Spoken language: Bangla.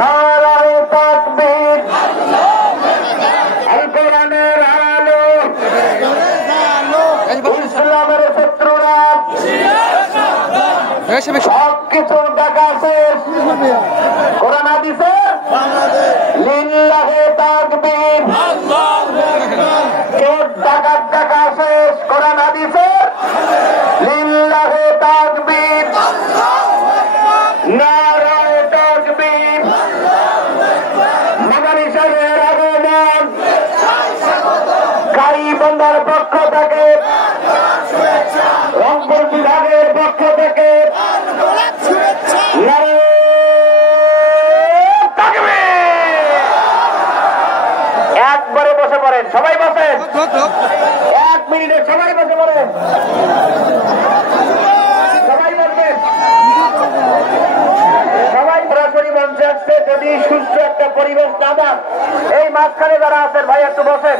নারায়ে তাকবীর। আল কোরআনের আলো, ইসলামের শত্রুরা সব কিছু দেখা শেষ। কোরআন হাদিসে লিল্লাহে তাকবীর। চোর ডাকাত দেখা শেষ। কোরআন হাদিসে লিল্লাহে তাকবীর। নারায়ে তাকবীর। মাদানী সাহেবের আগমন গাইবান্ধার পক্ষ থেকে, রংপুর বিভাগের পক্ষ থেকে একবারে বসে পড়েন, সবাই বসেন, 1 মিনিটে সবাই বসে পড়েন, সবাই বসবেন, সবাই সরাসরি মঞ্চে আসছে। যদি সুস্থ একটা পরিবেশ না দেন, এই মাঝখানে যারা আছেন ভাই একটু বসেন।